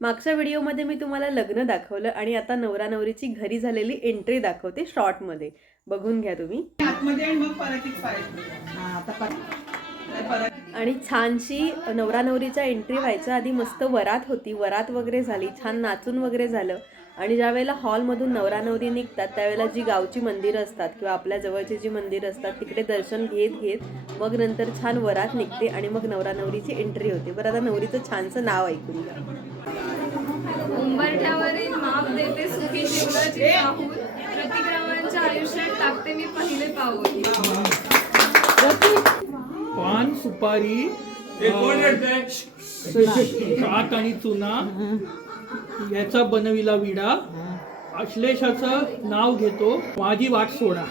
मागच्या व्हिडिओमध्ये मी तुम्हाला लग्न दाखवलं आणि आता नवरा नवरीची घरी झालेली एंट्री दाखवते शॉर्टमध्ये. बघून घ्या तुम्ही. आणि छानशी नवरा नवरीच्या एंट्री व्हायच्या आधी मस्त वरात होती, वरात वगैरे झाली, छान नाचून वगैरे झालं. आणि ज्या वेळेला हॉलमधून नवरा नवरी निघतात त्यावेळेला जी गावची मंदिरं असतात किंवा आपल्या जवळची जी मंदिरं असतात तिकडे दर्शन घेत घेत मग नंतर छान वरात निघते आणि मग नवरा नवरीची एंट्री होते. बरं, आता नवरीचं छानसं नाव ऐकून घ्या. उंबरठ्यावरील माप देते सुखी जीवनाची पाहून, प्रतिग्रामांच्या आयुष्यात टाकते मी पहिले पाऊल. पान सुपारी कात आणि चुना याचा बनविला विडा, अश्लेषाचं नाव घेतो माझी वाट सोडा.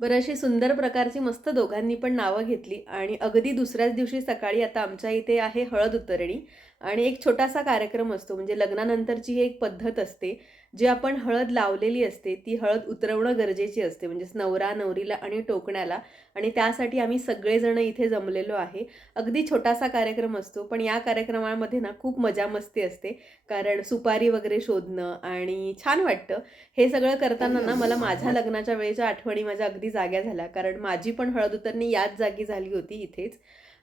बरं, अशी सुंदर प्रकारची मस्त दोघांनी पण नावं घेतली. आणि अगदी दुसऱ्याच दिवशी सकाळी आता आमच्या इथे आहे हळद उतरणी आणि एक छोटासा कार्यक्रम असतो. म्हणजे लग्नानंतरची एक पद्धत असते, जी आपण हळद लावलेली असते ती हळद उतरवणं गरजेची असते, म्हणजे नवरा नवरीला आणि टोकण्याला. आणि त्यासाठी आम्ही सगळेजण इथे जमलेलो आहे. अगदी छोटासा कार्यक्रम असतो, पण या कार्यक्रमामध्ये ना खूप मजा मस्ती असते, कारण सुपारी वगैरे शोधणं आणि छान वाटतं. हे सगळं करताना ना मला माझ्या लग्नाच्या वेळेच्या आठवणी माझ्या अगदी जाग्या झाल्या, कारण माझी पण हळद उतरणी याच जागी झाली होती इथेच.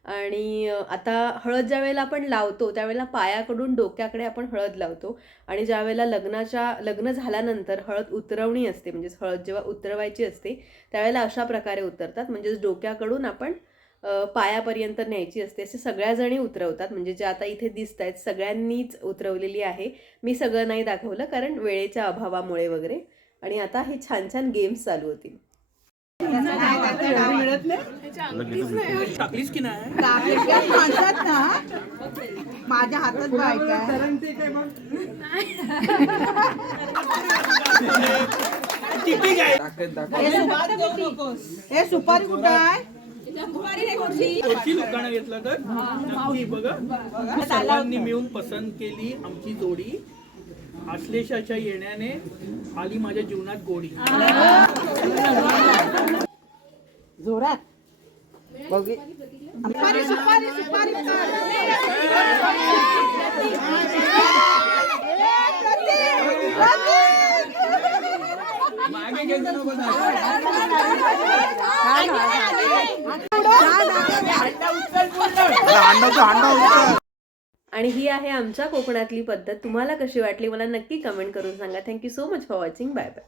आणि आता हळद ज्या वेळेला आपण लावतो त्यावेळेला पायाकडून डोक्याकडे आपण हळद लावतो. आणि ज्या वेळेला लग्न झाल्यानंतर हळद उतरवणी असते, म्हणजे हळद जेव्हा उतरवायची असते त्यावेळेला अशा प्रकारे उतरतात, म्हणजे डोक्याकडून आपण पायापर्यंत न्यायची असते. असे सगळ्याजणी उतरवतात, म्हणजे जे आता इथे दिसत आहेत सगळ्यांनीच उतरवलेली आहे. मी सगळं नाही दाखवलं कारण वेळेच्या अभावामुळे वगैरे. आणि आता हे छान छान गेम्स चालू होतील. टाकलीस की नाही? माझ्या हातात बायका हे सुपारी कुठं आहे? लोकांना घेतलं तर नक्की बघा. सर्वांनी मिळून पसंत केली आमची जोडी. आश्लेषाच्या येण्याने आली माझ्या जीवनात गोडी. जोरात बघी. सुपारी सुपारी सुपारी आणि ही आहे आमच्या कोकणातली पद्धत. तुम्हाला कशी वाटली मला नक्की कमेंट करून सांगा. Thank you so much for watching. Bye bye.